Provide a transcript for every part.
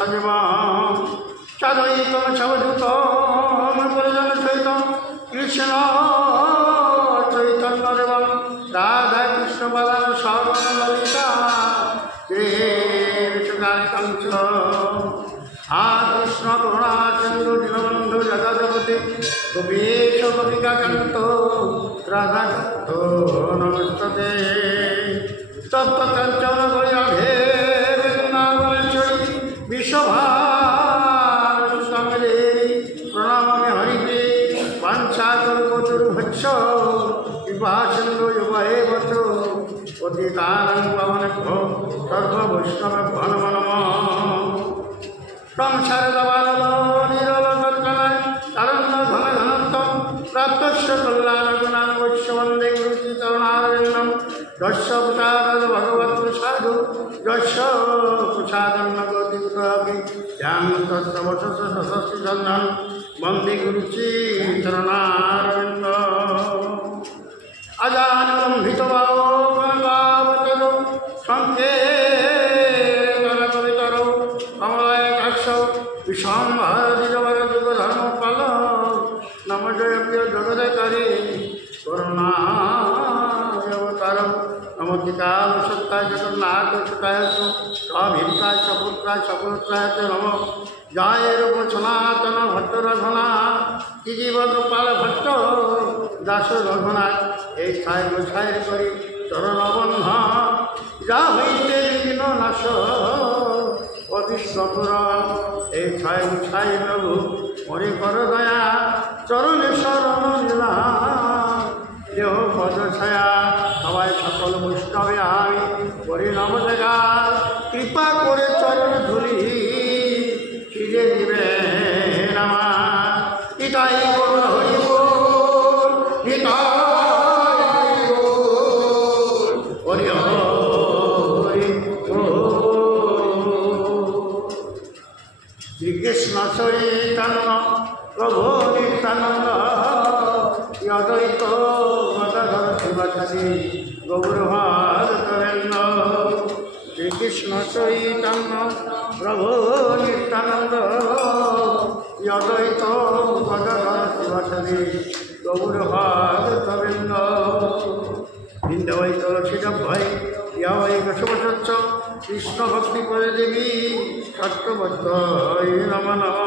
সজীবম সদৈতম সবযুতম পরিজন সহিত কৃষ্ণ চৈতন্য দেবম রাধা কৃষ্ণ বালান সর্বললিতা শ্রীকান্ত হা কৃষ্ণ করুণা চন্দ্র দীনবন্ধু জগৎপতি গোপীশ গোপিকাকান্ত রাধাকান্ত নমস্তে তপ্ত কাঞ্চন বৈরাধে বৃন্দাবনেশ্বরী বিশ্বভারে প্রণামামি হরিকে বাঞ্ছাকল্পতরুভ্যশ্চ কৃপাসিন্ধু এব চ পতিতানাং পাবনেভ্যো সর্ববৈষ্ণবেভ্যো নমো নমঃ সংসার দবানল নিরল কল্পনায় তারণ্য ঘন ঘনত্ব প্রাপ্তস্য কল্যাণ গুণান বৈশ্য বন্দে গুরুচিতরণারবিন্দম যস্য প্রসাদ ভগবৎ সাধু যস্য প্রসাদন্ন গতিগুতপি ধ্যান তস্য বসস্য সশস্তি চন্দন বন্দে গুরুচিতরণারবিন্দ अजानुलंभित भावो कनकावतरो संकेतन कवितरो कमलाय काक्षो विश्वम्भरदिजवरजुग धर्मपालो नम जय प्रिय जगदकारी करुणावतारो नमोदिकाल सत्ताय जगन्नाथ सुताय स्वाभिकाय सपुत्राय सपुत्राय नमो जय रूप सनातन भट्ट रघुना जीव गोपाल भट्ट दास रघुनाथ এই ছায় গোছায় করি চরণবন্ধ যা হইতে বিঘ্ন নাশ অতিষ্ঠপুর এই ছায় গোছায় প্রভু মরে কর দয়া চরণে শরণ নিলাম দেহ পদ ছায়া সবাই সকল বৈষ্ণবে আমি করি নবদেগা কৃপা করে চরণ ধুলি ফিরে দিবেন আমার ইতাই বল হরি বল ইতাই শ্রীকৃষ্ণ চৈতন্য প্রভু নিত্যানন্দ অদ্বৈত গদাধর শিবাচারী গৌরভারতরেন্দ্র শ্রীকৃষ্ণ চৈতন্য প্রভু নিত্যানন্দ অদ্বৈত গদাধর শিবাচারী গৌরভারতরেন্দ্র বৃন্দাবৈ তুলসীদ ভয় ইয়া ওই গছবচ্ছ কৃষ্ণ ভক্তি করে দেবী সত্যবদ্ধ নম নম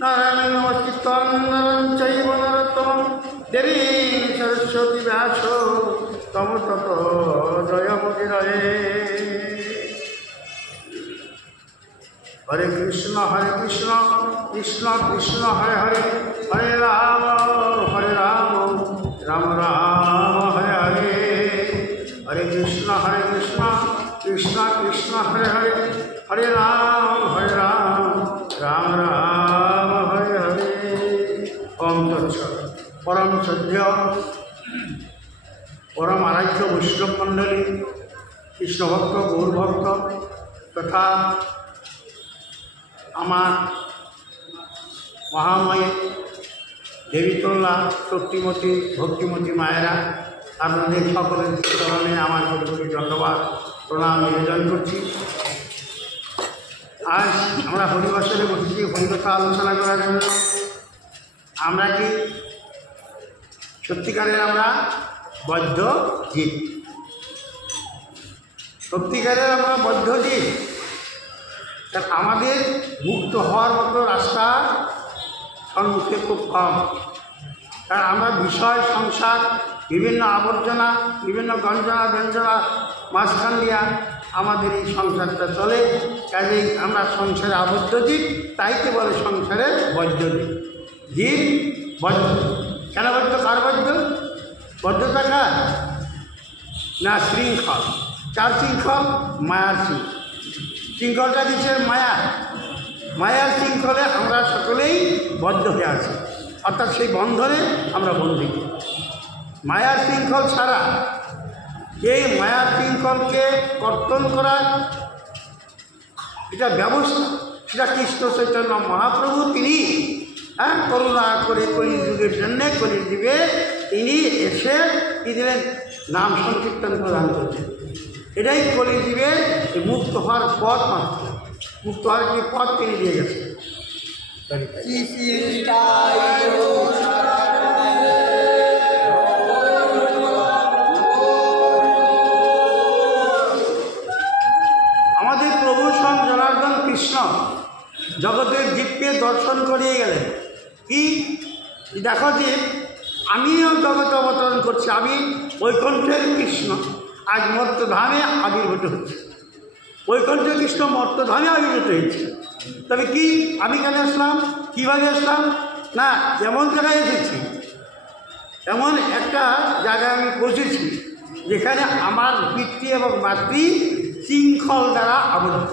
নারায়ণ নমস্কৃত্যং নরং চৈব নরোত্তমং দেবী সরস্বতী ব্যাস তম তত জয়মুদিরয়ে হরে কৃষ্ণ কৃষ্ণ কৃষ্ণ হরে হরে হরে রাম রাম রাম হরে হরে হরে কৃষ্ণ কৃষ্ণ কৃষ্ণ হরে হরে হরে রাম রাম রাম হরে হরে ওম তৎসৎ পরম শ্রদ্ধেয় পরম আরাধ্য বৈষ্ণব মণ্ডলী কৃষ্ণভক্ত গৌরভক্ত তথা আমার মহাময়ী দেবীতোল্লা শক্তিমতী ভক্তিমতী মায়েরা আপনাদের সকলের চরণে আমার কোটি ধন্যবাদ প্রণাম নিবেদন করছি। আজ আমরা হরিবসরে বসেছি হরিকথা আলোচনা করার জন্য। আমরা কি সত্যিকারের আমরা বদ্ধ জীব? সত্যিকারের আমরা বদ্ধ জীব। আমাদের মুক্ত হওয়ার মতো রাস্তা সম্মুখে খুব কম। কারণ আমরা বিষয় সংসার বিভিন্ন আবর্জনা বিভিন্ন গঞ্জনা ব্যঞ্জনা মাঝখান দিয়া আমাদের এই সংসারটা চলে। কাজেই আমরা সংসারে আবদ্ধ জীব, তাইতে বলে সংসারে বদ্ধ জীব বদ্ধ। কেন বদ্ধ? কার বদ্ধ? বদ্ধতা কার? না শৃঙ্খল। চার শৃঙ্খল? মায়ার শৃঙ্খল। শৃঙ্খলটা দিচ্ছেন মায়া। মায়ার শৃঙ্খলে আমরা সকলেই বদ্ধ হয়ে আছি, অর্থাৎ সেই বন্ধনে আমরা বন্দী। মায়ার শৃঙ্খল ছাড়া এই মায়ার শৃঙ্খলকে কর্তন করা এটা ব্যবস্থা, সেটা কৃষ্ণ চৈতন্য মহাপ্রভু তিনি করুণা করে কলিযুগের জন্যে কলিযুগে তিনি এসে কি দিলেন? নাম সংকীর্তন প্রদান করছেন। এটাই কলিযুগে মুক্ত হওয়ার পথ মাত্র। মুক্ত হওয়ার একটি পথ তিনি দিয়ে গেছেন। আমাদের প্রভু স্বয়ং জনার্দন কৃষ্ণ জগতের জীবকে দর্শন করিয়ে গেলেন। কি দেখো যে আমিও জগতে অবতরণ করছি, আমি বৈকুণ্ঠের কৃষ্ণ আজ মর্তধামে আবির্ভূত হচ্ছে। বৈকুণ্ঠের কৃষ্ণ মর্তধামে আবির্ভূত হয়েছে। তবে কি আমি কেন আসলাম, কীভাবে আসলাম? না, যেমন জায়গায় এসেছি এমন একটা জায়গায় আমি পৌঁছেছি যেখানে আমার পিতৃ এবং মাতৃ শৃঙ্খল দ্বারা আবদ্ধ,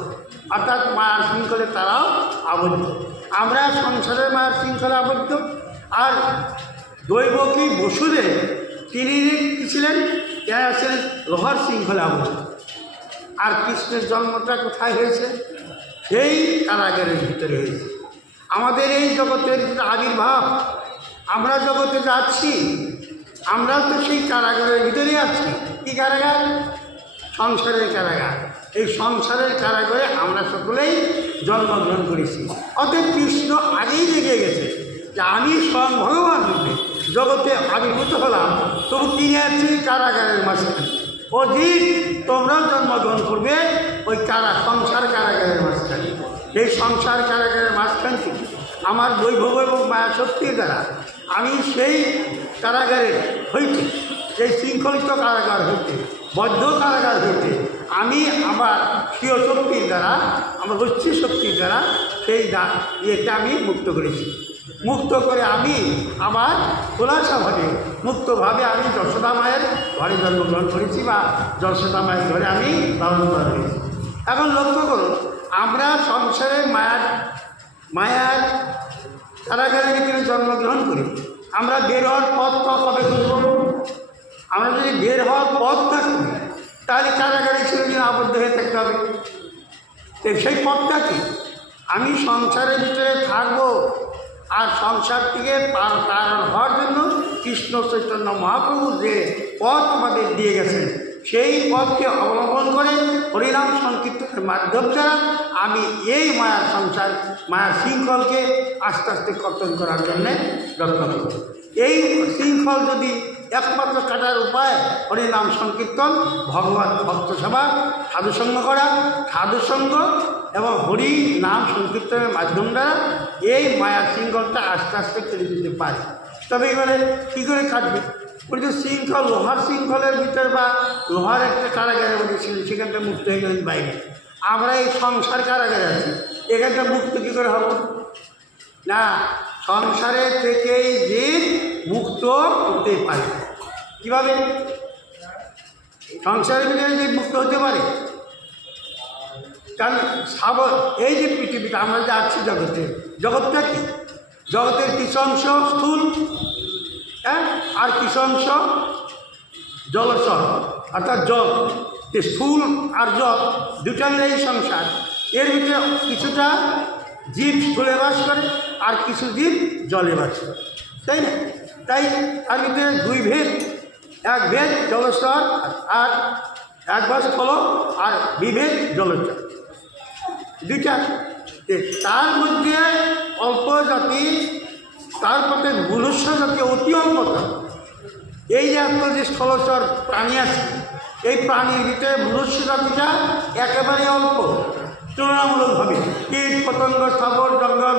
অর্থাৎ মায়ার শৃঙ্খলে তারাও আবদ্ধ। আমরা সংসারের মায়ার শৃঙ্খলে আবদ্ধ। আর দৈবকী বসুদেব তিনি কী ছিলেন? তিনি ছিলেন লোহার শৃঙ্খলে আবদ্ধ। আর কৃষ্ণের জন্মটা কোথায় হয়েছে? সেই কারাগারের ভিতরে হয়েছে। আমাদের এই জগতের আবির্ভাব, আমরা জগতে যাচ্ছি, আমরাও তো সেই কারাগারের ভিতরেই আছি। কী কারাগার? সংসারের কারাগার। এই সংসারের কারাগারে আমরা সকলেই জন্মগ্রহণ করেছি। অতএব কৃষ্ণ আগেই লেগে গেছে যে আমি স্বয়ং ভগবান রূপে জগতে আবির্ভূত হলাম, তবু কিনে আছি কারাগারের মাঝখানে। ও জীব, তোমরাও জন্মগ্রহণ করবে ওই সংসার কারাগারের মাঝখানে। এই সংসার কারাগারের মাঝখান থেকে আমার বৈভব এবং মায়া শক্তির দ্বারা আমি সেই কারাগারে হইতে, সেই শৃঙ্খলিত কারাগার হইতে, বদ্ধ কারাগার হইতে আমি আমার স্বীয় শক্তির দ্বারা, আমার হস্তি শক্তির দ্বারা সেই ইয়েটা আমি মুক্ত করেছি। মুক্ত করে আমি আবার খোলাসাভাবে মুক্তভাবে আমি যশোদা মায়ের ঘরে জন্মগ্রহণ করেছি, বা যশোদা মায়ের ঘরে আমি লালন পালন করেছি। এখন লক্ষ্য করুন, আমরা সংসারে মায়ার কারাগারের ভিতরে জন্মগ্রহণ করি। আমরা বের হওয়ার পথ কবে করব? আমরা যদি বের হওয়ার পথ না করি তাহলে কারাগারে চিরদিন আবদ্ধ হয়ে থাকতে হবে। সেই পথটা কি? আমি সংসারের ভিতরে থাকবো, আর সংসার থেকে পার হওয়ার জন্য কৃষ্ণ চৈতন্য মহাপ্রভু যে পথ আমাদের দিয়ে গেছেন, সেই পথকে অবলম্বন করে হরিনাম সংকীর্তনের মাধ্যম দ্বারা আমি এই মায়ার শৃঙ্খলকে আস্তে আস্তে কর্তন করার জন্যে যত্ন করব। এই শৃঙ্খল যদি একমাত্র কাটার উপায় হরিনাম সংকীর্তন, ভগবত ভক্ত সেবা, সাধুসঙ্গ করা, সাধুসঙ্গ এবং হরি নাম সংকীর্তনের মাধ্যম দ্বারা এই মায়ার শৃঙ্খলটা আস্তে আস্তে কেটে দিতে পারে। তবে এবারে কী করে কাটবে? বলছে শৃঙ্খল লোহার শৃঙ্খলের ভিতরে বা লোহার একটা কারাগারের মধ্যে ছিলেন, সেখানটা মুক্ত হয়ে গেলেন বাইরে। আমরা এই সংসার কারাগারে আছি, এখানটা মুক্ত কী করে হব? না, সংসারে থেকেই যে মুক্ত হতে পারে। কীভাবে সংসারের ভিতরে যে মুক্ত হতে পারে? কারণ এই যে পৃথিবীটা আমরা যে আছি জগতে, জগৎটা কি? জগতের কিছু অংশ স্থূল, হ্যাঁ, আর কিছু অংশ জলচর, অর্থাৎ জল। স্থূল আর জল দুটা মিলে এই সংসার। এর ভিতরে কিছুটা জীব স্থূলে বাস করে, আর কিছু জীব জলে বাস করে, তাই না? তাই তার ভিতরে দুই ভেদ, এক ভেদ জলস্তর আর এক ভাগ স্থল, আর বিভেদ জলচর, দুইটা। তার মধ্যে অল্প জাতি, তার মধ্যে মনুষ্য জাতি অতি অল্পতা। এই যে এত যে স্থলচর প্রাণী আছে, এই প্রাণীর ভিতরে মনুষ্য জাতিটা একেবারে অল্প তুলনামূলকভাবে। কীট পতঙ্গ, স্থাবর জঙ্গল,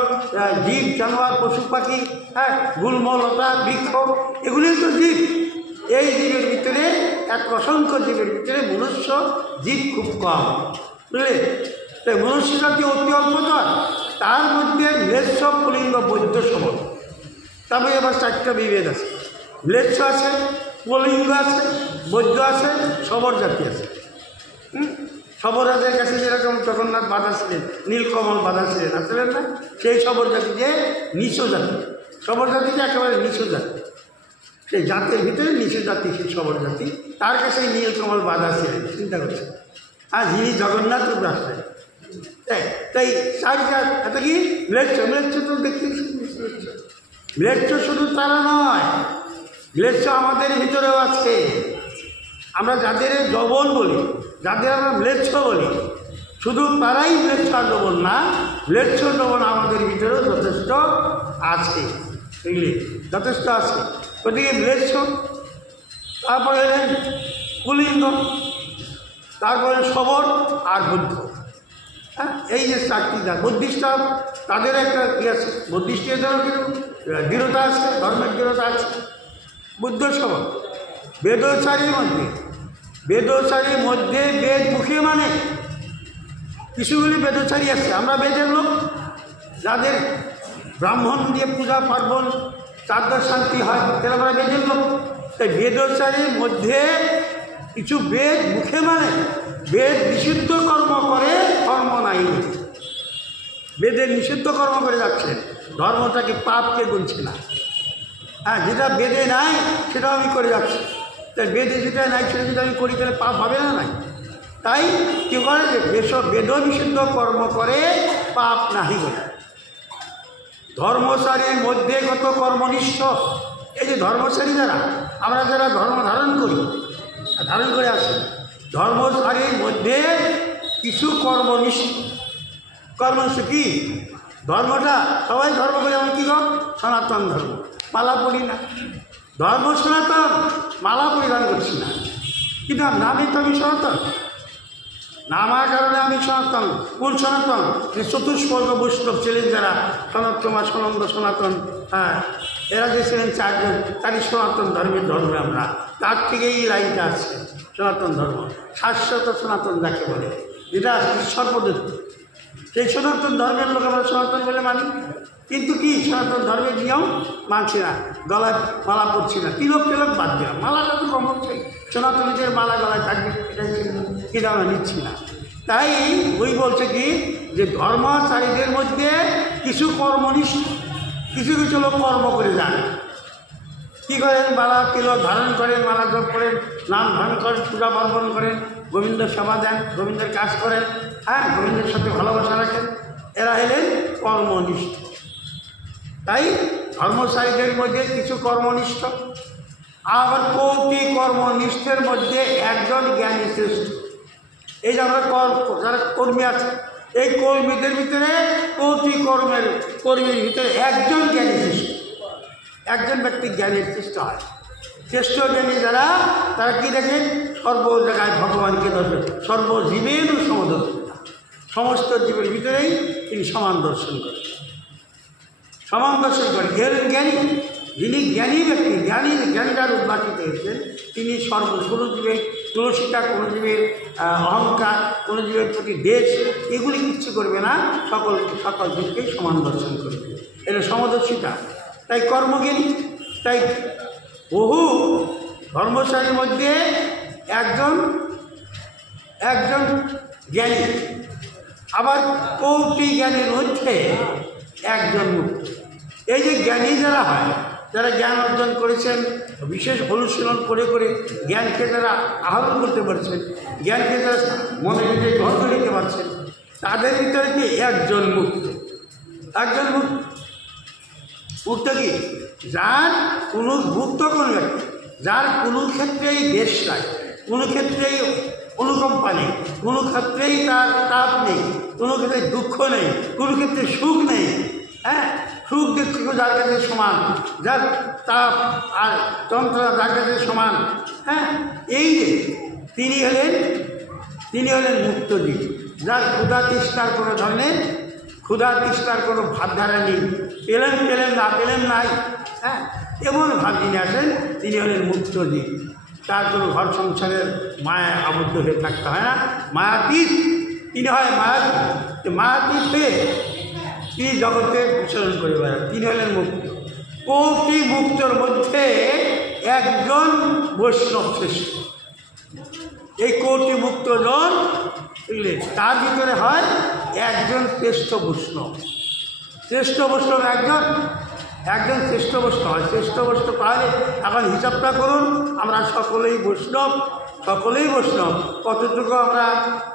জীব জানোয়ার, পশু পাখি, হ্যাঁ, গুল্মলতা, বৃক্ষ, এগুলোই তো জীব। এই জীবের ভিতরে, এক অসংখ্য জীবের ভিতরে মনুষ্য জীব খুব কম, বুঝলে? তাই মনুষ্য জাতি অতি অল্পতর। তার মধ্যে ম্লেচ্ছ, পুলিঙ্গ, বৈদ্য, সবর। তারপরে এবার চারটা বিভেদ আছে। ম্লেচ্ছ আছে, পুলিঙ্গ আছে, বৈদ্য আছে, সবর জাতি আছে। সবরাজের কাছে যেরকম জগন্নাথ বাধা ছিলেন, নীলকমল বাধা ছিলেন, আসলেন না? সেই সবর জাতি যে নিঃস্ব জাতি, সবর জাতিটা একেবারে নিঃস্ব জাতি। সেই জাতের ভিতরে নিঃস্ব জাতি, সেই সবর জাতি, তার কাছে নীলকমল বাধা ছিলেন। চিন্তা করছে, আর যিনি জগন্নাথ রূপ আসলেন। তাই চারিটা এত কি ম্লেচ্ছ, ম্লেচ্ছ তো দেখতে ম্লেচ্ছ শুধু তারা নয়, ম্লেচ্ছ আমাদের ভিতরেও আছে। আমরা যাদের যৌবন বলি, যাদের আমরা ম্লেচ্ছ বলি, শুধু তারাই ম্লেচ্ছ আর লবণ না, ম্লেচ্ছ লবণ আমাদের ভিতরেও যথেষ্ট আছে, বুঝলি, যথেষ্ট আছে। ওদিকে ম্লেচ্ছ, তারপরে এলেন পুলিঙ্গ, তারপরে সবর আর বুদ্ধ। হ্যাঁ, এই যে চারটি জাত। বুদ্ধিস্ট তাদের একটা কি আছে, বুদ্ধিস্টদের দৃঢ়তা আছে, ধর্মের দৃঢ়তা আছে। বুদ্ধ সবর বেদচারীর মধ্যে, বেদচারীর মধ্যে বেদ মুখে মানে কিছুগুলি বেদচারী আছে। আমরা বেদের লোক, যাদের ব্রাহ্মণ দিয়ে পূজা পার্বণ চারদার শান্তি হয়, তারা আমরা বেদের লোক। তাই বেদচারীর মধ্যে কিছু বেদ মুখে মানে, বেদ নিষিদ্ধ কর্ম করে, ধর্ম নাই। বেদের নিষিদ্ধ কর্ম করে যাচ্ছে, ধর্মটাকে পাপকে গুনছে না। হ্যাঁ, যেটা বেদে নাই সেটাও আমি করে যাচ্ছি। তাই বেদে যেটা নাই সেটা যদি আমি করি তাহলে পাপ হবে না? নাই। তাই কী করে যে বেদ নিষিদ্ধ কর্ম করে, পাপ নাহি বলে। ধর্মচারীর মধ্যে কত কর্মনিষ্ঠ। এই যে ধর্মচারী যারা, আমরা যারা ধর্ম ধারণ করে আসি, ধর্মচারীর মধ্যে কিছু কর্মনিষ্ঠ। কর্মনিষ্ঠ কি? ধর্মটা সবাই ধর্ম করে, আমার কী গো? সনাতন ধর্ম, মালা পড়ি না। ধর্ম সনাতন, মালা পরিধান করছি না, কিন্তু নামে তো আমি সনাতন। নামার কারণে আমি সনাতন। কোন সনাতন? যে চতুষ্পর্গ বৈষ্ণব ছিলেন যারা, সনাতন, সনন্দ, সনাতন, হ্যাঁ, এরা যে ছিলেন চারজন, তারই সনাতন ধর্মের ধর্মে আমরা। তার থেকেই এই লাইনটা আছে, সনাতন ধর্ম, শাশ্বত সনাতন যাকে বলে, যেটা ঈশ্বর প্রদত্ত। সেই সনাতন ধর্মের লোক আমরা সনাতন বলে মানি, কিন্তু কি সনাতন ধর্মের নিয়ম মানছি না, গলায় মালা পড়ছি না, তিলক বাদ দিলাম। মালাটা তো কম হচ্ছে, সনাতনীদের মালা গলায় থাকবে, এটাই কিন্তু আমরা নিচ্ছি না। তাই ওই বলছে কি যে ধর্মাচারীদের মধ্যে কিছু কর্মনিষ্ঠ, কিছু কিছু লোক কর্ম করে যান। কী করেন? মালা তিলক ধারণ করেন, মালা জপ করেন, নাম ধারণ করেন, পূজা পার্বণ করেন, গোবিন্দের সেবা দেন, গোবিন্দের কাজ করেন, হ্যাঁ, গোবিন্দের সাথে ভালোবাসা রাখেন। এরা এলেন কর্মনিষ্ঠ। তাই ধর্মচারীদের মধ্যে কিছু কর্মনিষ্ঠ, আবার কোটি কর্মনিষ্ঠের মধ্যে একজন জ্ঞানী শ্রেষ্ঠ। এই যে আমরা যারা কর্মী আছে, এই কর্মীদের ভিতরে কোটি কর্মীর ভিতরে একজন জ্ঞানী শ্রেষ্ঠ। একজন ব্যক্তি জ্ঞানের শ্রেষ্ঠ হয়। শ্রেষ্ঠ জ্ঞানী যারা, তারা কী দেখেন? সর্ব জায়গায় ভগবানকে দর্শন, সর্বজীবের সমদর্শিতা, সমস্ত জীবের ভিতরেই তিনি সমান দর্শন করেন, সমান দর্শন করেন। জ্ঞানী, যিনি জ্ঞানী ব্যক্তি, জ্ঞানীরা উদ্ভাসিত হয়েছেন, তিনি কোনো জীবের তুলসিতা, কোনো জীবের অহংকার, কোনো জীবের প্রতি দেশ, এগুলি কিচ্ছু করবে না, সকল জীবকেই সমান দর্শন করবে। এটা সমদর্শিতা। তাই কর্মজ্ঞানী। তাই বহু ধর্মচারীর মধ্যে একজন জ্ঞানী, আবার কোটি জ্ঞানীর মধ্যে একজন মুক্ত। এই যে জ্ঞানী যারা হয়, যারা জ্ঞান অর্জন করেছেন, বিশেষ অনুশীলন করে জ্ঞানকে যারা আহরণ করতে পারছেন, জ্ঞানকে যারা মনে ভিতরে গ্রহণ করে নিতে পারছেন, তাদের ভিতরে কি একজন মুক্ত। একজন মুক্ত কি? যার কোনো মুক্ত কোন ব্যক্তি, যার কোনো ক্ষেত্রেই দেশ নাই, কোনো ক্ষেত্রেই অনুকম্পা নেই, কোনো ক্ষেত্রেই তার তাপ নেই, কোনো ক্ষেত্রে দুঃখ নেই, কোনো ক্ষেত্রে সুখ নেই। হ্যাঁ, সুখ দুঃখ যার কাছে সমান, যার তাপ আর যন্ত্রণা যার কাছে সমান। হ্যাঁ, এই যে তিনি হলেন মুক্তজীব, যার ক্ষুধা তৃষ্ণার কোনো ধরনের ভাবধারা নেই। পেলেন না পেলেন নাই, হ্যাঁ, এমন ভাব যিনি আছেন, তিনি হলেন মুক্তজীব। তার কোনো ঘর সংসারের মায়ায় আবদ্ধ হয়ে থাকতে হয় না, মায়াতীত তিনি হয়। মায়াতীত হয়ে তিনি জগতে বিচরণ করে বেড়ান, তিনি হলেন মুক্ত। কোটি মুক্তর মধ্যে একজন বৈষ্ণব শ্রেষ্ঠ। এই কোটি মুক্তজন, বুঝলে, তার ভিতরে হয় একজন শ্রেষ্ঠ বৈষ্ণব। শ্রেষ্ঠ বৈষ্ণব একজন শ্রেষ্ঠ বৈষ্ণব হয়। শ্রেষ্ঠ বৈষ্ণব তাহলে এখন হিসাবটা করুন, আমরা সকলেই বৈষ্ণব। কতটুকু আমরা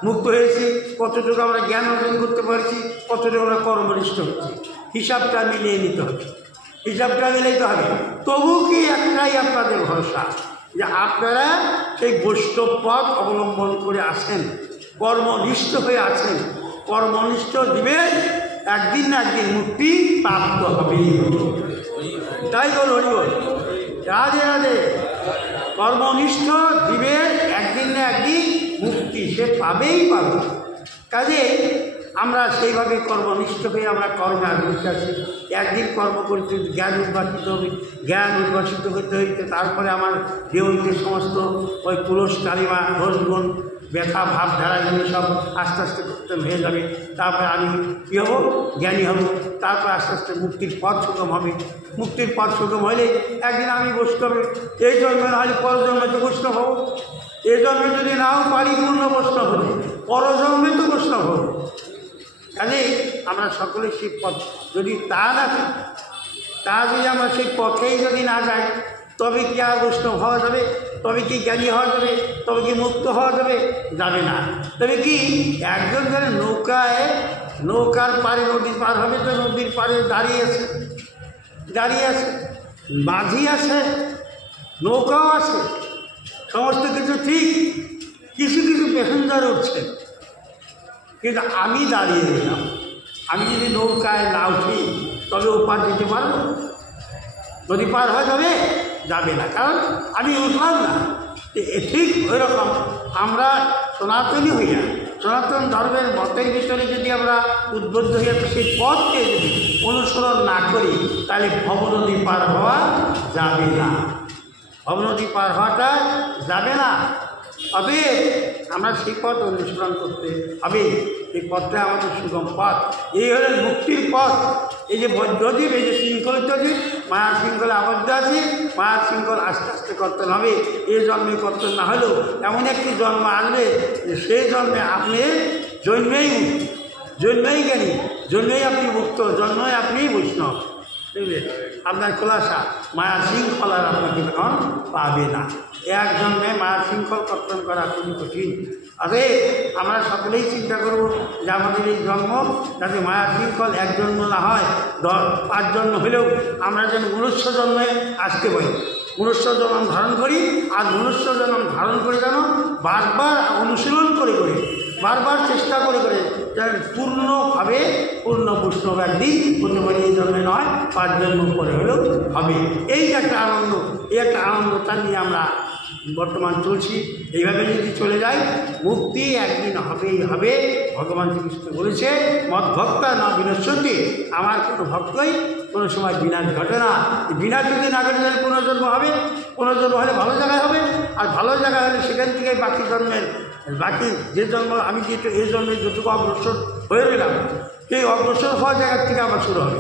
মুক্ত হয়েছি, কতটুকু আমরা জ্ঞান অর্জন করতে পারছি, কতটুকু আমরা কর্মনিষ্ঠ হচ্ছি, হিসাবটা মিলিয়ে নিতে হবে। তবু কি একটাই আপনাদের ভরসা, যে আপনারা সেই বৈষ্ণব পথ অবলম্বন করে আসেন, কর্মনিষ্ঠ হয়ে আছেন, কর্মনিষ্ঠ দিবে একদিন না একদিন মুক্তি প্রাপ্ত হবে। তাই বল হরি বল, রাধে রাধে। কর্মনিষ্ঠ দিবে একদিন না একদিন মুক্তি সে পাবেই পাবে। কাজে আমরা সেইভাবে কর্মনিষ্ঠ হয়ে আমরা কর্মে আগ্রহী আছি। একদিন কর্ম করতে জ্ঞান উদ্ভাসিত হবে, জ্ঞান উদ্ভাসিত হইতে হইতে তারপরে আমার দেহ হইতে সমস্ত ওই পুরুষ কালিমা ঘোষগুণ ব্যথা ভাবধারা এগুলো সব আস্তে আস্তে করতে হয়ে যাবে। তারপরে আমি কী হব, জ্ঞানী হব। তারপরে আস্তে আস্তে মুক্তির পথ সুগম হবে। মুক্তির পথ সুগম হলে একদিন আমি বৈষ্ণব, এই জন্মে না হলে পরজন্মে তো বৈষ্ণব হব। এই জন্মে যদি নাও পারি পূর্ণ বৈষ্ণব হব, পরজন্মে তো বৈষ্ণব হব। কাজে আমরা সকলে সেই পথ যদি তা না তা যদি আমরা সেই পথেই যদি না যাই, তবে কি আর বৈষ্ণব হওয়া যাবে? তবে কি জ্ঞানী হওয়া যাবে? তবে কি মুক্ত হওয়া যাবে? যাবে না। তবে কি একজন ধরে নৌকার পারে নদী পার হবে, তো নদীর পারে দাঁড়িয়ে আছে, বাঁধি আছে, নৌকাও আছে, সমস্ত কিছু ঠিক, কিছু কিছু প্যাসেঞ্জার উঠছে, কিন্তু আমি দাঁড়িয়ে দিলাম। আমি যদি নৌকায় না উঠি তবে ওপার যেতে পারবো? নদী পার হয়ে যাবে না, কারণ আমি উঠলাম না। ঠিক ওই রকম আমরা সনাতনী হইয়া সনাতন ধর্মের মতের ভিতরে যদি আমরা উদ্বুদ্ধ হইয়া সেই পথকে যদি অনুসরণ না করি, তাহলে ভবনদী পার হওয়া যাবে না। ভবনদী পার হওয়াটা যাবে না। তবে আমরা সেই পথ অনুসরণ করতে হবে। এই পথটা আমাদের সুগম পথ, এই হলেন মুক্তির পথ। এই যে বদ্ধদ্বীপ, এই যে শৃঙ্খলিত দ্বীপ, মায়ার শৃঙ্খলে আবদ্ধ আছে, মায়ার শৃঙ্খল আস্তে আস্তে করতেন হবে। এই জন্মে করতেন না হলেও এমন একটি জন্ম আসবে যে সেই জন্মে আপনি জন্মেই জ্ঞানী, জন্মেই আপনি মুক্ত, জন্মেই আপনি বৈষ্ণব। বুঝলেন? আপনার খোলাসা মায়ার শৃঙ্খলার আপনাকে তখন পাবে না। এক জন্মে মায়ার শৃঙ্খল কর্তন করা খুবই কঠিন। আরে আমরা সকলেই চিন্তা করব যে আমাদের এই জন্ম যাতে মায়ার শৃঙ্খল এক জন্ম না হয়, 5 জন্ম হলেও আমরা যেন মনুষ্য জন্মে আসতে পারি, মনুষ্য জন্ম ধারণ করি। আর মনুষ্য জন্ম ধারণ করে যেন বারবার অনুশীলন করে বারবার চেষ্টা করে যেন পূর্ণভাবে পূর্ণ বৈষ্ণব একদিন হতে পারি। এই জন্মে নয়, 5 জন্ম পরে হলেও হবে। এই যে একটা আনন্দ, এই একটা আনন্দটা নিয়ে আমরা বর্তমান চলছি। এইভাবে যদি চলে যায় মুক্তি একদিন হবেই হবে। ভগবান শ্রীকৃষ্ণ বলেছে, মদ ভক্তা না বিনশ্যতি, আমার কোনো ভক্তই কোনো সময় বিনাশ ঘটে না। বিনাশ যদি না ঘটে তাহলে পুনর্জন্ম হবে, পুনর্জন্ম হলে ভালো জায়গায় হবে, আর ভালো জায়গায় হলে সেখান থেকে বাকি যে জন্ম আমি যেহেতু এই জন্মে যতটুকু অগ্রসর হয়ে গেলাম, সেই অগ্রসর হওয়ার জায়গার থেকে আবার শুরু হবে,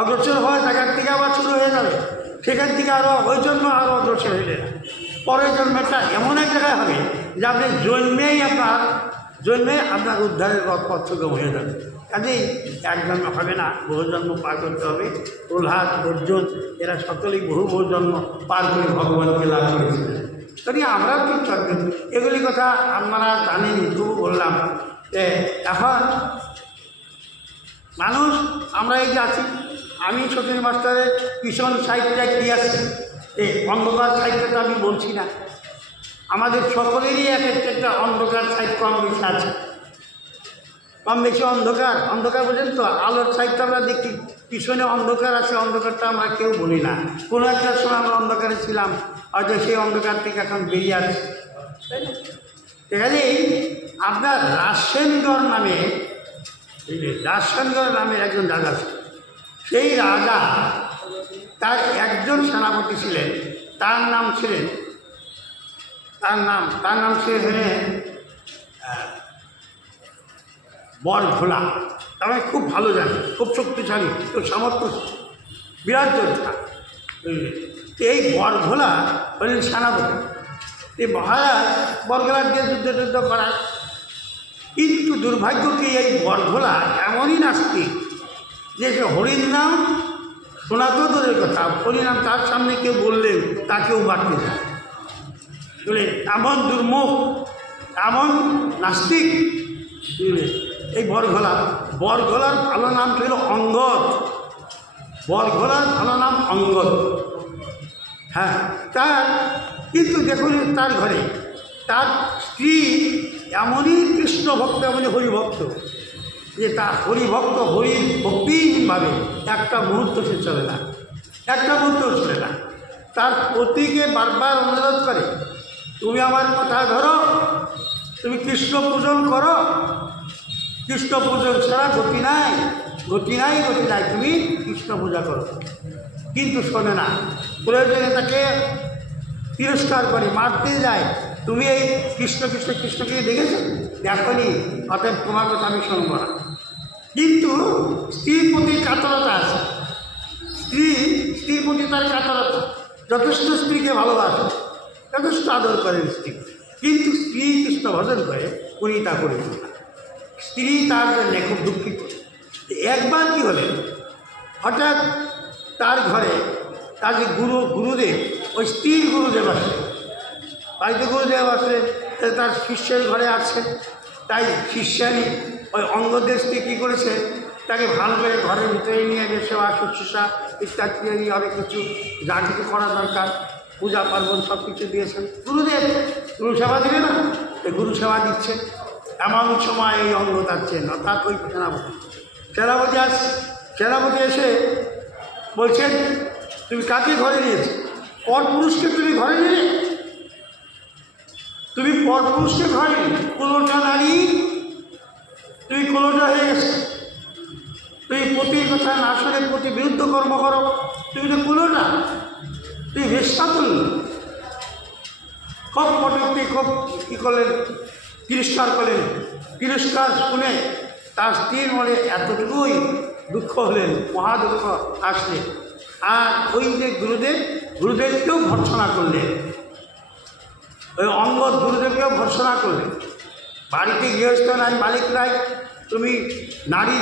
অগ্রসর হওয়ার জায়গার থেকে আবার শুরু হয়ে যাবে। সেখান থেকে আরও ওই জন্ম আরও অগ্রসর হয়ে যাবে। পরের জন্মটা এমন এক জায়গায় হবে যে আপনি জন্মে আপনার উদ্ধারের পথ সুগম হয়ে যাবে। কাজেই এক জন্ম হবে না, বহু জন্ম পার করতে হবে। প্রহ্লাদ, অর্জুন এরা সকলেই বহু জন্ম পার করে ভগবানকে লাভ করেছিলেন। তবে আমরাও ঠিক থাকবেন, এগুলি কথা আপনারা জানেন, তবু বললাম। এখন মানুষ আমরা এই যে আছি, আমি সতীন মাস্টারের পিছন সাইডটা কী আছে, এই অন্ধকার সাইডটা আমি বলছি না, আমাদের সকলেরই একটা অন্ধকার সাইড কম বেশি আছে, কম বেশি অন্ধকার বোঝেন তো। আলোর সাইডটা আমরা দেখি, পিছনে অন্ধকার আছে, অন্ধকারটা আমরা কেউ বলি না। কোনো একটা সময় আমরা অন্ধকারে ছিলাম, হয়তো সেই অন্ধকার থেকে এখন বেরিয়ে আসছে, তাই না? তাহলে আপনার রাজসেনগড় নামে একজন রাজা ছিল। সেই রাজা তার একজন সেনাপতি ছিলেন, তার নাম ছিলেন বরঘোলা। তারা খুব ভালো জানে, খুব শক্তিশালী, খুব সামর্থ্য, বিরাট যোদ্ধা। এই বরঘোলা হলেন সেনাপতি। এই মহারাজ বরঘোলার দিয়ে যুদ্ধ করার, কিন্তু দুর্ভাগ্য কি এই বরঘোলা এমনই নাস্তিক যে সে হরির নাম শোনা তো দূরের কথা, হরিনাম তার সামনে কেউ বললেও তাকেও বাড়তে যায়। এমন দুর্মুখ, এমন নাস্তিক এই বরঘোলার ভালো নাম ছিল অঙ্গদ। বরঘোলার ভালো নাম অঙ্গদ। হ্যাঁ, কিন্তু দেখুন তার ঘরে তার স্ত্রী এমনই কৃষ্ণ ভক্ত, এমনই হরিভক্ত যে তার হরিভক্ত হরির ভক্তিহীনভাবে একটা মুহূর্ত সে চলে না, একটা মুহূর্তও চলে না। তার পতিকে বারবার অনুরোধ করে, তুমি আমার কথা ধরো, তুমি কৃষ্ণ পূজন করো, কৃষ্ণ পূজন ছাড়া গতি নাই, গতি নাই, গতি নাই, তুমি কৃষ্ণ পূজা করো। কিন্তু শোনে না, প্রয়োজনে তাকে তিরস্কার করে, মারতে যায়। তুমি এই কৃষ্ণ কৃষ্ণ কৃষ্ণকে দেখেছো? দেখনি, অতএব তোমার কথা আমি শুনবো না। কিন্তু স্ত্রীর প্রতি কাতরতা আছে, স্ত্রীর প্রতি তার কাতরতা, যথেষ্ট স্ত্রীকে ভালোবাসে, যথেষ্ট আদর করেন স্ত্রী। কিন্তু স্ত্রী কৃষ্ণ ভজন করে, উনি তা করেন না। স্ত্রী তার জন্য খুব দুঃখিত। একবার কী হলেন, হঠাৎ তার ঘরে তার যে গুরুদেব, ওই স্ত্রীর গুরুদেব আসে, বাড়িতে গুরুদেব আসে, তার শিষ্যের ঘরে আছে। তাই শিষ্যারই ওই অঙ্গদের স্ত্রী কী করেছে, তাকে ভালো করে ঘরের ভিতরে নিয়ে গিয়ে সেবা শুশ্রূষা ইত্যাদি অনেক কিছু যা কিছু করা দরকার, পূজা পার্বণ সব কিছু দিয়েছেন। গুরুদেব গুরু সেবা দিবে না, গুরু সেবা দিচ্ছে। এমন সময় এই অঙ্গ যাচ্ছেন, অর্থাৎ ওই সেনাপতি এসে বলছেন, তুমি কাকে ঘরে নিয়েছো? পরপুরুষকে তুমি ঘরে নিলে, তুমি পরপুরুষকে ঘরে নিলে, কোনোটা নারী, তুমি কোনোটা হয়ে গেছো। তুমি পতির কথা না শুনে পতি বিরুদ্ধ কর্ম করো, তুমি তো কোনোটা, তুমি বেশ্যা করলে। খুব কটূক্তি, খুব কী করলেন, তিরস্কার করলেন। তিরস্কার শুনে তার স্ত্রীর মনে এতটুকুই দুঃখ হলেন, মহা দুঃখ আসলেন। আর ওই যে গুরুদেবকেও ভর্ৎসনা করলেন, ওই অঙ্গদ গুরুদেবকেও ভর্ৎসনা করলেন। বাড়িতে গৃহস্থ নাই, মালিক নাই, তুমি নারী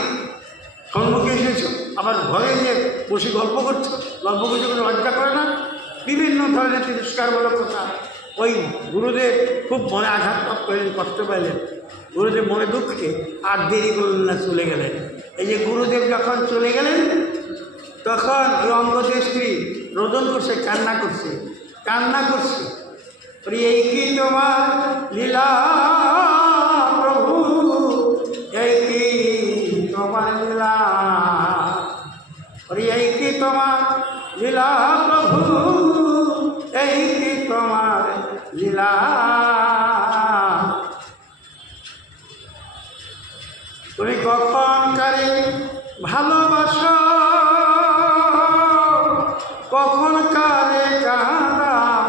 সম্মুখে এসেছো, আবার ঘরে গিয়ে বসে গল্প করছো, গল্প করছো, কোনো লজ্জা করে না? বিভিন্ন ধরনের তিরস্কারমূলক কথা। ওই গুরুদেব খুব মনে আঘাত পেলেন, কষ্ট পেলেন। গুরুদেব মনে দুঃখে আর দেরি করলেন না, চলে গেলেন। এই যে গুরুদেব যখন চলে গেলেন, তখন ওই অঙ্গদের স্ত্রী রোদন করছে, কান্না করছে। এই কি তোমার লীলা প্রভু, এই কি তোমার লীলা, এই কি তোমার লীলা প্রভু, এই কি তোমার লীলা। তুমি কখন কারে ভালোবাসো, কখন কারে কাঁদাও,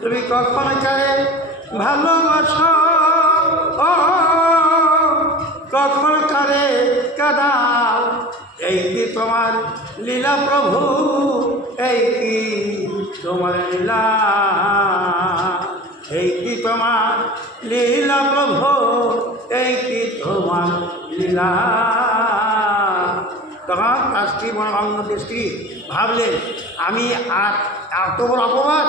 তুমি কখন কারে ভালোবাসো, কখন কারে কাঁদাও, এই কি তোমার লীলা প্রভু, এই কি তোমার লীলা, এই কি তোমার লীলা প্রভু, এই কি তোমার লীলা। তখন তার স্ত্রী, অঙ্গদের স্ত্রী ভাবলেন, আমি আর এত বড় অপবাদ,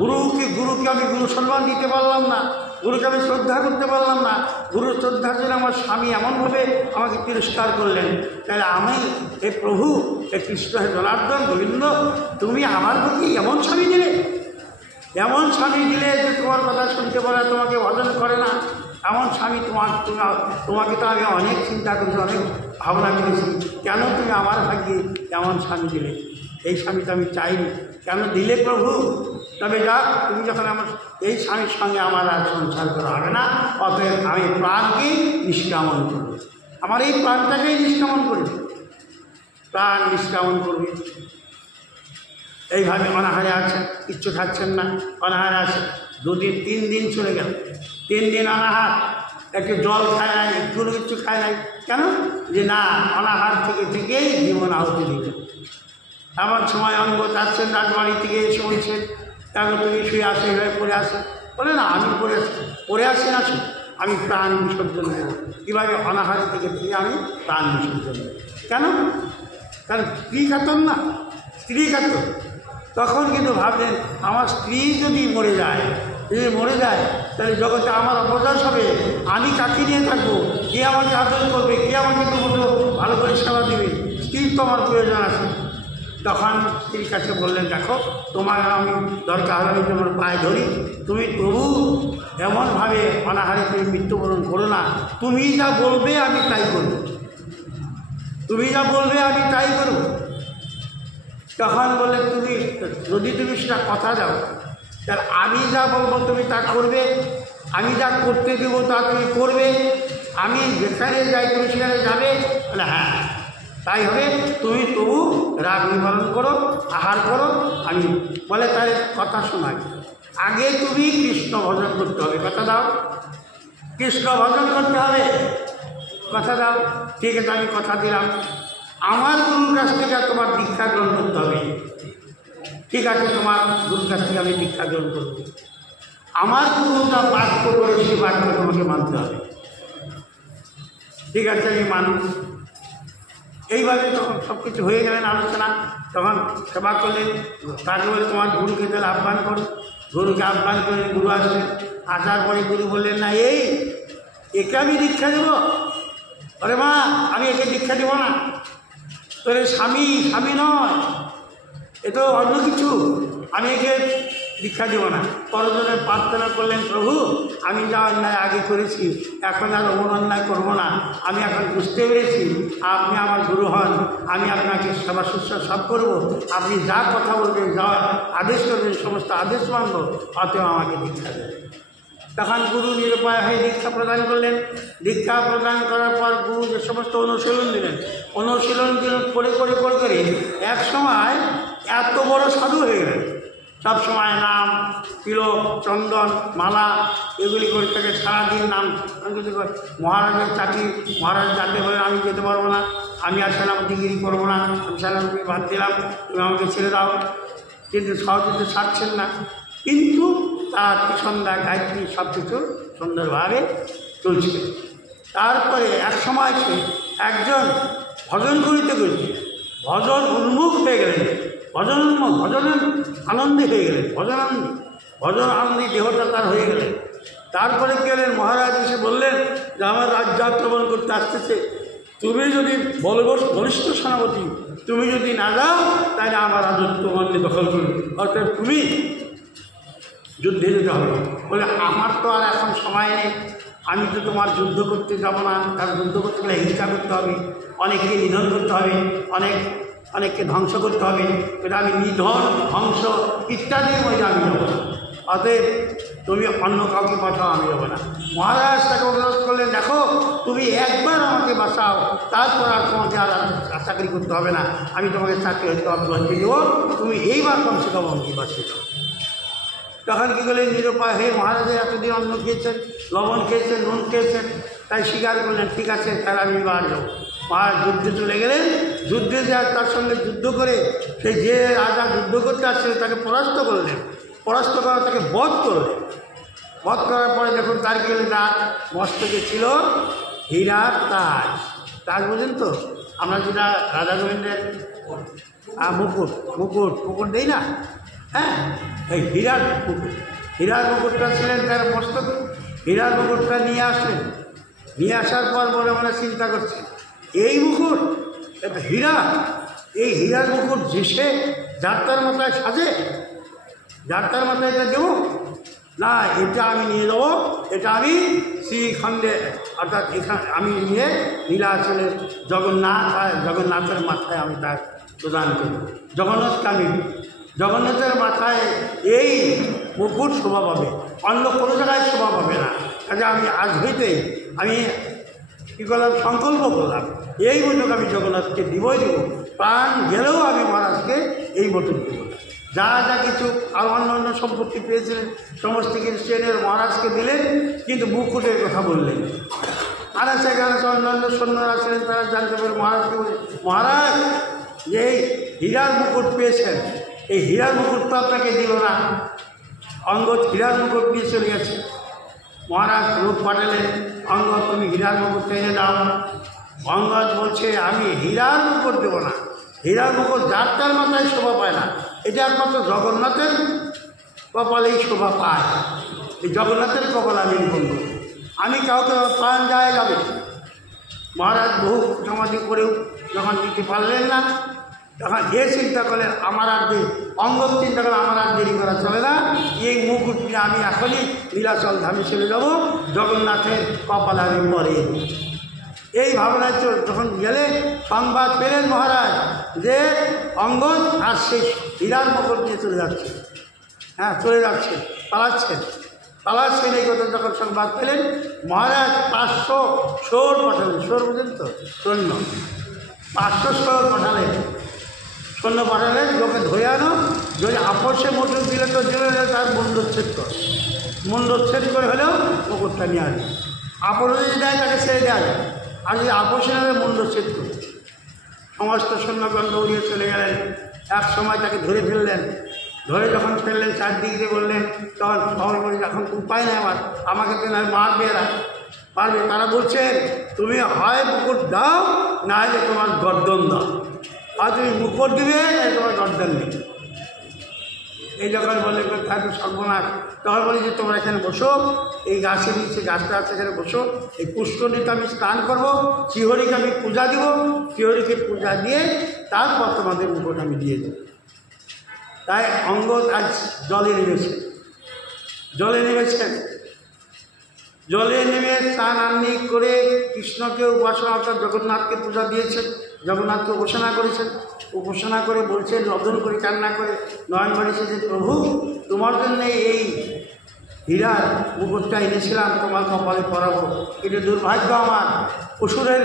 গুরুকে আমি গুরু সম্মান দিতে পারলাম না, গুরুকে আমি শ্রদ্ধা করতে পারলাম না, গুরুর শ্রদ্ধার জন্য আমার স্বামী এমনভাবে আমাকে তিরস্কার করলেন। তাহলে আমি এই প্রভু, এই কৃষ্ণ, হে জনার্দন গোবিন্দ, তুমি আমার প্রতি এমন স্বামী দিলে, এমন স্বামী দিলে যে তোমার কথা শুনতে পারে, তোমাকে ভজন করে না, এমন স্বামী তোমাকে তো আমি অনেক চিন্তা করেছি, অনেক ভাবনা করেছি, কেন তুমি আমার ভাগ্যে এমন স্বামী দিলে? এই স্বামী তো আমি চাইনি, কেন দিলে প্রভু? তবে যাক, তুমি যখন আমার এই স্বামীর সঙ্গে আমার আর সংসার করা হবে না, অতএব আমি প্রাণকে নিষ্কামন করব, আমার এই প্রাণটাকেই নিষ্কামন করবে, প্রাণ নিষ্কামন করবে। এইভাবে অনাহারে আছেন, কিচ্ছু খাচ্ছেন না, অনাহারে আছেন। 2 দিন 3 দিন চলে গেল, 3 দিন অনাহার, একটু জল খায় নাই, একটু কিচ্ছু খায় নাই। কেন? যে না, অনাহার থেকেই জীবন আহুতি দিবে। এমন সময় অঙ্গ যাচ্ছেন, রাজবাড়ি থেকে এসে বলছেন, কেন তুমি শুয়ে আসে, এভাবে পড়ে আসে? বলে না, আমি পড়ে আসছি না, আমি প্রাণ বিসর্জন দেব। কীভাবে? অনাহার থেকে আমি প্রাণ বিসর্জন দেব। কেন? কারণ স্ত্রী কাতর না, স্ত্রী কাতর। তখন কিন্তু ভাবলেন, আমার স্ত্রী যদি মরে যায়, তাহলে জগতে আমার অপযশ হবে, আমি কাকে নিয়ে থাকবো, কে আমাকে আদর করবে, কে আমাকে ভালো করে সেবা দেবে? স্ত্রীর তো আমার প্রয়োজন আছে। তখন স্ত্রীর কাছে বললেন, দেখো তোমার আমি দরকার হলে আমি তোমার পায়ে ধরি, তুমি তবু এমনভাবে অনাহারে তুমি মৃত্যুবরণ করো না, তুমি যা বলবে আমি তাই করব, তুমি যা বলবে আমি তাই করব। তখন বলে, তুমি যদি তুমি সেটা কথা দাও তাহলে আমি যা বলবো তুমি তা করবে, আমি যা করতে দেবো তা তুমি করবে, আমি যেখানে যাই তুমি সেখানে যাবে। বলে হ্যাঁ তাই হবে, তুমি তবু রাগ নিবারণ করো, আহার করো। আমি বলে তার কথা শোনাই, আগে তুমি কৃষ্ণ ভজন করতে হবে, কথা দাও, কৃষ্ণ ভজন করতে হবে, কথা দাও। ঠিক আছে আমি কথা দিলাম, আমার গুরুর কাছ থেকে তোমার দীক্ষা গ্রহণ করতে হবে। ঠিক আছে তোমার গুরুর কাছ থেকে আমি দীক্ষা গ্রহণ করব, আমার গুরুটা বাক্য করে সে বাক্য তোমাকে মানতে হবে। ঠিক আছে আমি মানুষ। এইভাবে তখন সব কিছু হয়ে গেলেন আলোচনা। তখন সেবা করলেন, তাকে বলে তোমার গুরুকে তাহলে আহ্বান করো। গুরুকে আহ্বান করলেন, গুরু আসলেন। আসার পরে গুরু বললেন, না একে আমি দীক্ষা দেব? আরে মা আমি একে দীক্ষা দেবো না, তোর স্বামী স্বামী নয়, এ তো অন্য কিছু, আমি একে দীক্ষা দেব না। পরজনে প্রার্থনা করলেন, প্রভু আমি যা অন্যায় আগে করেছি এখন আর অমন অন্যায় করবো না, আমি এখন বুঝতে পেরেছি আপনি আমার গুরু হন, আমি আপনাকে সেবা শুশ্রূষা সব করবো, আপনি যা কথা বলবেন যা আদেশ করবেন সমস্ত আদেশ মানব, অতএব আমাকে দীক্ষা দেবেন। তখন গুরু নিরুপায় হয়ে দীক্ষা প্রদান করলেন। দীক্ষা প্রদান করার পর গুরু যে সমস্ত অনুশীলন দিলেন, অনুশীলন করে করে করে করে এক সময় এত বড় সাধু হয়ে গেলেন। সব সময় নাম, তিলক, চন্দন, মালা এগুলি করে থাকে, সারাদিন নাম কিছু করে। মহারাজের চাকরি, মহারাজ চাকরি বলে আমি যেতে পারবো না, আমি আর সেনাপতিগিরি করবো না, আমি সেনাপতি বাদ দিলাম, তুমি আমাকে ছেড়ে দাও। কিন্তু সহজে ছাড়ছেন না, কিন্তু তার সন্ধ্যা গায়ত্রী সব কিছু সুন্দরভাবে চলছে। তারপরে এক সময় সে একজন ভজন করিতে করিতে ভজন উন্মুখ হয়ে গেলেন, ভজন উন্মুখ, ভজনের আনন্দে হয়ে গেলেন, ভজন আনন্দী দেহটা তার হয়ে গেলেন। তারপরে কী হলেন, মহারাজ এসে বললেন যে আমার রাজ্য আক্রমণ করতে আসতেছে, তুমি যদি বলিষ্ঠ সেনাপতি তুমি যদি না যাও তাহলে আমার রাজত্ব মন্দির দখল করবে, অর্থাৎ তুমি যুদ্ধে যেতে হবে। বলে আমার তো আর এখন সময় নেই, আমি তো তোমার যুদ্ধ করতে যাব না, কারণ যুদ্ধ করতে গেলে হিংসা করতে হবে, অনেককে নিধন করতে হবে, অনেককে ধ্বংস করতে হবে, এটা আমি নিধন ধ্বংস ইত্যাদির মধ্যে আমি যাবো না, অতএব তুমি অন্য কাউকে পাঠাও, আমি যাবো না। মহারাজ তাকে অনুরোধ করলেন, দেখো তুমি একবার আমাকে বাঁচাও, তারপর আর তোমাকে আর চাকরি করতে হবে না, আমি তোমাকে চাকরি হয়তো অব্যাহতি দেবো, তুমি এইবার কমসে কম আমাকে বাঁচিয়ে দাও। তখন কী করলেন, নিরুপায় হয়ে মহারাজের এতদিন অন্ন খেয়েছেন, লবণ খেয়েছেন, নুন খেয়েছেন, তাই স্বীকার করলেন, ঠিক আছে তাহলে আমি এবার যাবো। মহারাজ যুদ্ধে চলে গেলেন। যুদ্ধে যে তার সঙ্গে যুদ্ধ করে সেই যে রাজা যুদ্ধ করতে আসছিলেন তাকে পরাস্ত করলেন, পরাস্ত করা তাকে বধ করলেন। বধ করার পরে যখন তার কী হলেন, তার মস্তকে ছিল হীরার তাজ। তাজ বোঝেন তো, আমরা যেটা রাধা গোবিন্দের মুকুট দেই না, হ্যাঁ এই হীরার মুকুট, হীরার মুকুটটা ছিলেন তার মস্তকে। হীরার মুকুটটা নিয়ে আসলেন, নিয়ে আসার পর মনে মনে চিন্তা করছেন, এই মুকুট এটা হীরা, এই হীরার মুকুট যেসে যার তার মাথায় সাজে, যার তার মাথায় এটা দেবো না, এটা আমি নিয়ে দেবো, এটা আমি শ্রীখণ্ডে অর্থাৎ এখানে আমি নিয়ে নীলাচলের জগন্নাথের মাথায় আমি তার প্রদান করব। জগন্নাথের মাথায় এই মুকুট শোভা পাবে, অন্য কোনো জায়গায় শোভা পাবে না। কাজে আমি আজ হইতে আমি কী করলাম, সংকল্প করলাম এই মুকুট আমি জগন্নাথকে দিবই দেবো, প্রাণ গেলেও আমি মহারাজকে এই মুকুট দেবো। যা যা কিছু আর অন্য সম্পত্তি পেয়েছিলেন সমস্ত কিছু সেনের মহারাজকে দিলেন, কিন্তু মুকুটের কথা বললেন। আর সেখানে অন্যান্য সৈন্যরা ছিলেন, তারা জানতে পারে মহারাজকে বলে, মহারাজ যে এই হীরার মুকুট পেয়েছেন, এই হীরার মুকুট তো আপনাকে দিল না, অঙ্গদ হীরার মুকুট নিয়ে চলে গেছে। মহারাজ রূপ পাঠালেন, অঙ্গদ তুমি হীরার মুকুট এনে দাও। অঙ্গদ বলছে, আমি হীরার মুকুট দেবো না, হীরার মুকুট যার তার মাথায় শোভা পায় না, এটা একমাত্র জগন্নাথের কপালেই শোভা পায়, এই জগন্নাথের কপাল আমি বলব, আমি কাউকে প্রাণ যায় যাবে। মহারাজ বহু সমাধি করেও যখন দিতে পারলেন না, তখন এ চিন্তা করলেন আমার আর দেরি, অঙ্গদ চিন্তা করলে আমার আর দেরি করা চলে না, এই মুকুট নিয়ে আমি এখনই নীলাচল ধামে চলে যাব, জগন্নাথের কপালে আমি পরে। এই ভাবনায় যখন গেলে সংবাদ পেলেন মহারাজ যে অঙ্গদ আর সেই হীরার মুকুট নিয়ে চলে যাচ্ছে, হ্যাঁ চলে যাচ্ছে, পালাচ্ছেন। এই কথা যখন সংবাদ পেলেন মহারাজ 500 সোর পাঠালেন। সোর বুঝলেন তো? সৈন্য 500 সোর পাঠালেন, সৈন্য পাঠালেন, লোকে ধরে আনো, যদি আপসে মুকুট দিলে তো দিলে তার মুন্ডচ্ছেদ করে হলেও মুকুটটা নিয়ে আনি, আপস যদি দেয় তাকে ছেড়ে দেওয়া যায়, আর যদি আপসে নেবে মুন্ডচ্ছেদ করে। সমস্ত সৈন্যগণ দৌড়িয়ে চলে গেলেন। এক সময় তাকে ধরে ফেললেন, ধরে যখন ফেললেন চারদিক দিয়ে বললেন, তখন শহর বলি এখন উপায় নেই আমাকে তো নয় মারবে, এরা পারবে। তারা বলছেন তুমি হয় মুকুট দাও, না হলে তোমার গর্দন দাও, আর তুমি মুকুট দিবে তোমার গর্দন নেই। এই যখন বললেন তাকে সর্বনাশ, তখন বলি যে তোমরা এখানে বসো, এই গাছের নিচে গাছটা আছে এখানে বসো, এই পুষ্করিণীতে আমি স্নান করবো, শ্রীহরিকে আমি পূজা দিব, শ্রীহরিকে পূজা দিয়ে তারপর তোমাদের মুকুট আমি দিয়ে দেব। তাই অঙ্গদ আজ জলে নেমেছেন, জলে নেমে স্নান আন্নি করে কৃষ্ণকে উপাসনা অর্থাৎ জগন্নাথকে পূজা দিয়েছেন, জগন্নাথকে উপাসনা করে বলছেন, রোদন করে কান্না করে নয়ন করেছে যে প্রভু তোমার জন্য এই হীরার মুকুটটা এনেছিলাম, তোমার কপালে পরাবো, কিন্তু দুর্ভাগ্য আমার অসুরের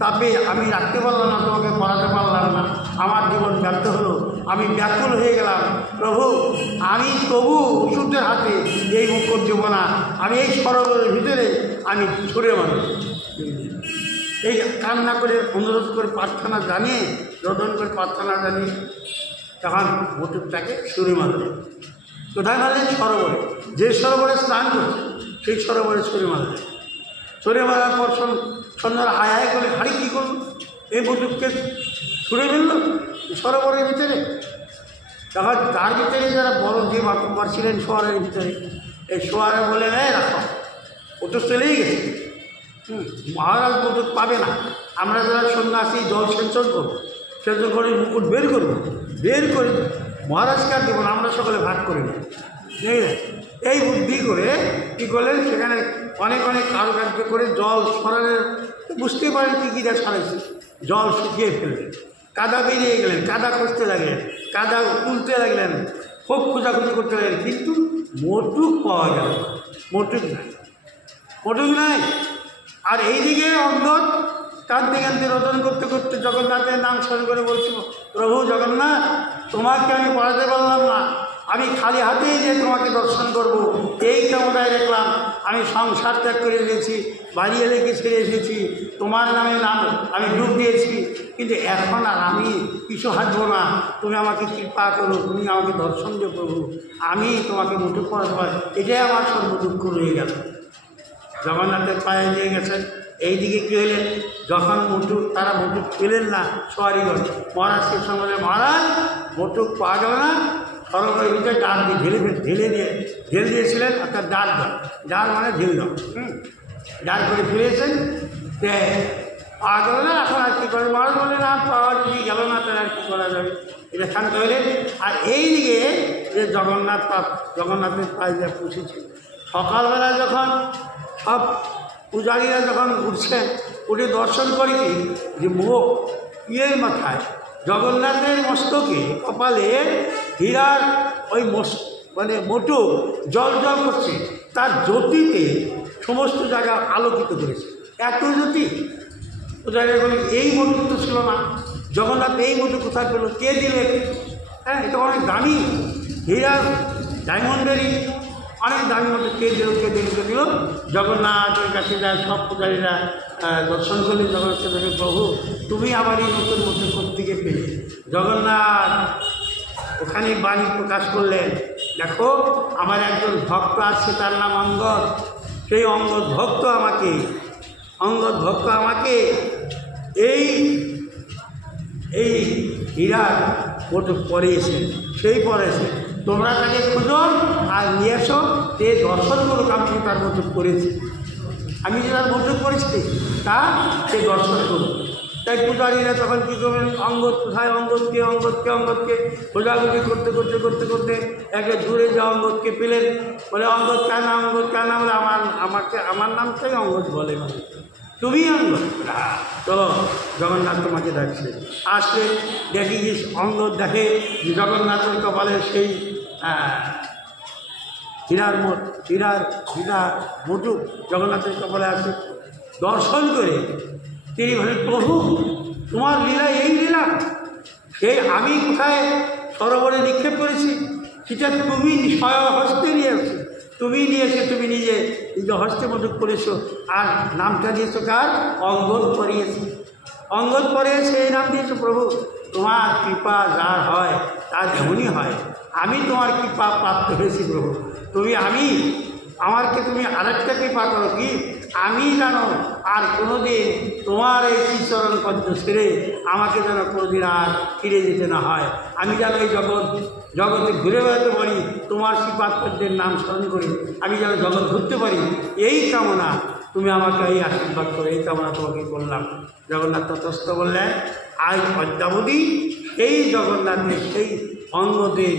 তাপে আমি রাখতে পারলাম না, তোমাকে পড়াতে পারলাম না, আমার জীবন ব্যর্থ হলো, আমি ব্যাকুল হয়ে গেলাম। প্রভু আমি তবু অসুরদের হাতে এই মুকুট দেব না, আমি এই সরোবরের ভিতরে আমি ছুঁড়ে মারব। এই কান্না করে অনুরোধ করে প্রার্থনা জানিয়ে, রোদন করে প্রার্থনা জানিয়ে তখন মুকুটটাকে ছুঁড়ে মারলেন। কোথায় মারলেন? সরোবরে, যে সরোবরে স্নান করছে সেই সরোবরে ছুঁড়ে মারলেন। ছুঁড়ে মারার পর সন্ধ্যারা হায় হায় করে হাড়ি কী করল, এই মুকুটকে ছুঁড়ে ফেলল সরোবরের ভিতরে। তখন তার ভিতরে যারা বড় যে বাকুমার ছিলেন শোয়ারের ভিতরে, এই শোয়ারে বলে নেয় রাখো, ও তো চলেই গেছে, মহারাজ মুকুট পাবে না, আমরা যারা সন্ন্যাসী জল সেঞ্চন করবো, সেঞ্চন করে মুকুট বের করে মহারাজকে আর দেবো না, আমরা সকলে ভাগ করে নেব। এই বুদ্ধি করে কী করলেন, সেখানে অনেক কারুকার্য করে জল সরালের, বুঝতে পারেন কী কী সরাইছে, জল শুকিয়ে ফেললেন, কাদা বেরিয়ে গেলেন, কাদা খুঁজতে লাগলেন, কাদা তুলতে লাগলেন, খুব খোঁজাখুঁজি করতে লাগলেন, কিন্তু মোটুক পাওয়া গেল, মোটুক নাই। আর এইদিকে অঙ্গদ কাঁদতে রোদন করতে করতে জগন্নাথের নাম স্মরণ করে বলছিল, প্রভু জগন্নাথ তোমাকে আমি পড়াতে পারলাম না, আমি খালি হাতেই যে তোমাকে দর্শন করব এই ক্ষমতায় দেখলাম, আমি সংসার ত্যাগ করে এসেছি, বাড়ি এলাকে ছেড়ে এসেছি, তোমার নামে আমি ডুব দিয়েছি, কিন্তু এখন আর আমি কিছু হাঁটবো না, তুমি আমাকে কৃপা করো, তুমি আমাকে দর্শন দিও প্রভু, আমি তোমাকে মুঠো পড়াতে পারি, এটাই আমার সর্বদুঃখ রয়ে গেল। জগন্নাথের পায়ে দিয়ে গেছেন। এইদিকে কী হলেন, যখন তারা মুটুক পেলেন না সোয়ারিগণ, মহারাজকে সঙ্গে মহারাজ মুটুক পাওয়া গেল না, সরোবরের ভিতরে ডাল দিয়ে ঢেলে দিয়েছিলেন, অর্থাৎ ডাল মানে ঢেল দাও, ডাল করে ফিরেছেন, পাওয়া গেল না, এখন আর কী করে, মহারাজ বলে না পাওয়া যদি গেল না তাহলে আর কী করা যাবে, এটা শান্ত হলেন। আর এইদিকে যে জগন্নাথের পায়ে যা পুষেছে, সকালবেলা যখন সব পূজারীরা যখন উঠছেন, উঠে দর্শন করি যে ইয়ের মাথায় জগন্নাথের মস্তকে কপালে হীরার ওই মোটু জল করছে, তার জ্যোতিতে সমস্ত জায়গা আলোকিত করেছে, এত জ্যোতি। পূজারীরা বলে এই মোটু তো ছিল না, জগন্নাথ এই মোটু কোথায় পেল, কে দিলে? হ্যাঁ, এটা অনেক দামি হীরার, ডায়মন্ডেরই অনেক দামি মতো কে দিল। জগন্নাথের কাছে যায় সব পূজারীরা দর্শন করলে, জগন্নাথকে বলে প্রভু তুমি আবার এই নতুন কোত্থেকে পেলে? জগন্নাথ ওখানে বাণী প্রকাশ করলেন, দেখো আমার একজন ভক্ত আছে, তার নাম অঙ্গদ, সেই অঙ্গদ ভক্ত আমাকে এই হীরার মোটক পরেছে, সেই পরেছে, তোমরা তাকে খুঁজো আর নিয়ে এসো, সে দর্শন করুক আমি তার মোটক করেছি, আমি যে তার মোটক করেছি তা সে দর্শন করুক। তাই পূজারীরা তখন কী করবেন, অঙ্গদ কোথায়, অঙ্গদকে অঙ্গদকে অঙ্গদকে খোঁজাখুঁজি করতে করতে করতে করতে একে দূরে যা অঙ্গদকে পেলেন। বলে অঙ্গদ কেন, অঙ্গদ কেন? বলে আমার নামটাই অঙ্গদ বলে, মানে তুমি অঙ্গদ। চলো, জগন্নাথ তোমাকে ডাকছে। আসলে দেখি যে অঙ্গদ দেখে যে জগন্নাথের কপালে সেই হীরার মুটু জগন্নাথের কপালে আছে। দর্শন করে তিনি বলেন, প্রভু তোমার লীলা এই লীলা, সেই আমি কোথায় সরোবরে নিক্ষেপ করেছি সেটা তুমি স্বয়ং হস্তে নিয়ে এসছো, তুমি নিয়ে এসে তুমি নিজে হস্তে মধুক করেছো। আর নামটা দিয়েছো কার? অঙ্গদ পরিয়েছি, অঙ্গদ পরিয়েছে এই নাম দিয়েছো। প্রভু তোমার কৃপা যার হয় তার যেমনই হয়, আমি তোমার কৃপা প্রাপ্ত হয়েছি। প্রভু আমাকে তুমি আরেকটা কৃপা করো, কি আমি জানো আর কোনোদিন তোমার এই শ্রীচরণ পদ্ম ছেড়ে আমাকে যেন কোনোদিন আর ফিরে যেতে না হয়। আমি যেন এই জগতে ঘুরে বেড়াতে পারি, তোমার শ্রীপাদ পদ্মের নাম স্মরণ করি আমি যেন জগৎ ঘুরতে পারি, এই কামনা তুমি আমাকে এই আশীর্বাদ করো, এই কামনা তোমাকে করলাম। জগন্নাথ ততস্থ বললেন, আজ অদ্যাবধি সেই জগন্নাথের সেই অঙ্গদের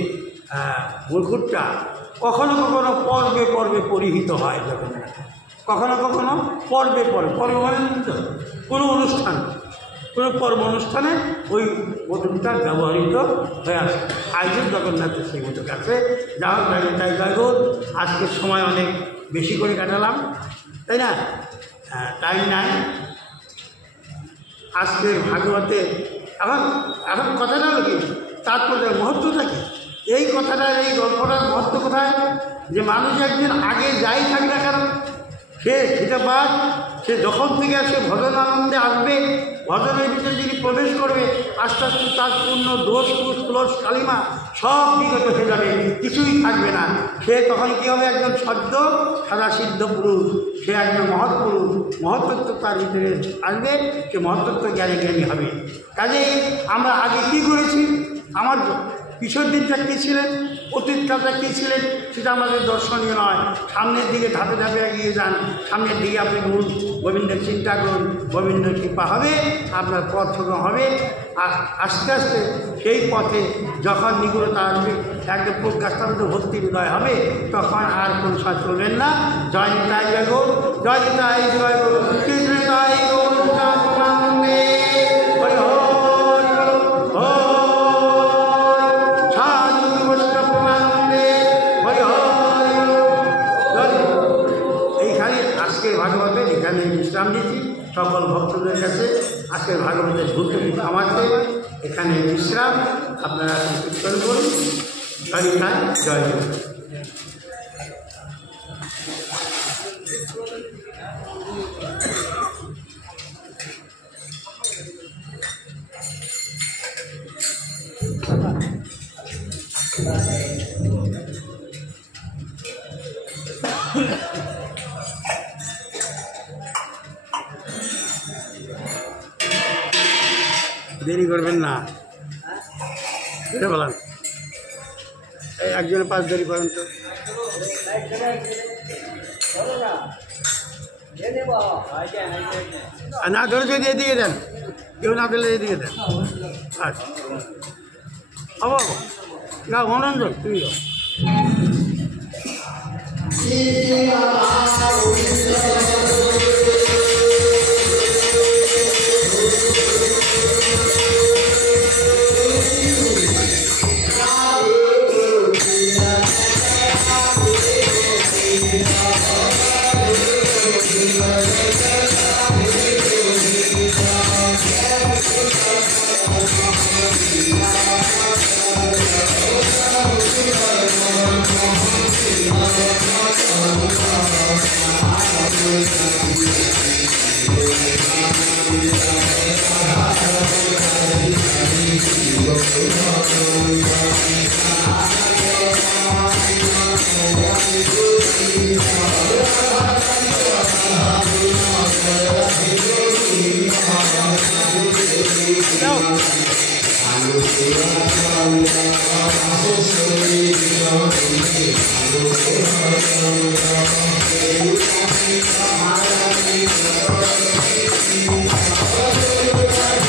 মুকুটটা কখনো কখনো পর্বে পর্বে পরিহিত হয় জগন্নাথ, কখনো কখনো পর্বে পর্বে মানে কোনো অনুষ্ঠান, কোনো পর্ব অনুষ্ঠানে ওই মুকুটটা ব্যবহৃত হয়ে আসে। আজও জগন্নাথের সেই মুকুট আছে। যা হোক তাই জয় হোক। আজকের সময় অনেক বেশি করে কাটালাম, তাই না? টাইম নাই আজকের ভাগবতে। এখন কথাটা হলো কি, তাৎপর্য মহত্বটা কি? এই কথাটার, এই গল্পটার মহত্ব কোথায়? যে মানুষ একদিন আগে যাই থাক না কেন, সেটা বাদ, সে যখন থেকে সে ভজন আনন্দে আসবে, ভজনের ভিতরে যিনি প্রবেশ করবে, আস্তে আস্তে তার পূর্ণ দোষ ক্লোশ কালিমা সব বিগত হয়ে যাবে, কিছুই থাকবে না। সে তখন কী হবে? একজন সদ্য সাদা সিদ্ধ পুরুষ, সে একজন মহৎপুরুষ, মহত্তত্ব তার ভিতরে আসবে, সে মহত্তত্ব জ্ঞানী হবে। কাজেই আমরা আগে কী করেছি, আমার পিছর দিনটা কী ছিলেন, অতীতকালটা কী ছিলেন, সেটা আমাদের দর্শনীয় নয়। সামনের দিকে ধাপে ধাপে এগিয়ে যান, সামনের দিকে আপনি বলুন, গোবিন্দের চিন্তা করুন, গোবিন্দের কৃপা হবে, আপনার পথ সুগম হবে। আর আস্তে আস্তে সেই পথে যখন নিগুড়তা আসবে, একদম প্রজ্ঞাস্থাপিত ভক্তি হৃদয় হবে, তখন আর কোন সাজ চলবেন না। জয় নিতাই জয় গৌর, জয় নিতাই জয় গৌর, কৃষ্ণ নিতাই গৌর। ভাগবতে এখানে বিশ্রাম দিচ্ছি সকল ভক্তদের কাছে। আজকের ভাগবতের ঘুরতে আমাকে এখানে বিশ্রাম, আপনারা কীর্তন করুন। জয় নিতাই জয় গুরু। দেরি করবেন না, এটা বলেন। এই একজনের পাশ দেরি করেন তো। না ধরে যদি এদিকে দেন, কেউ না দিলে এদিকে দেন। আচ্ছা হবো না, মনোরঞ্জন তুমি Thank you.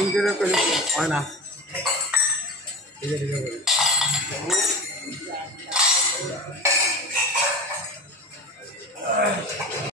তিনটে করে হয় না। ঠিক আছে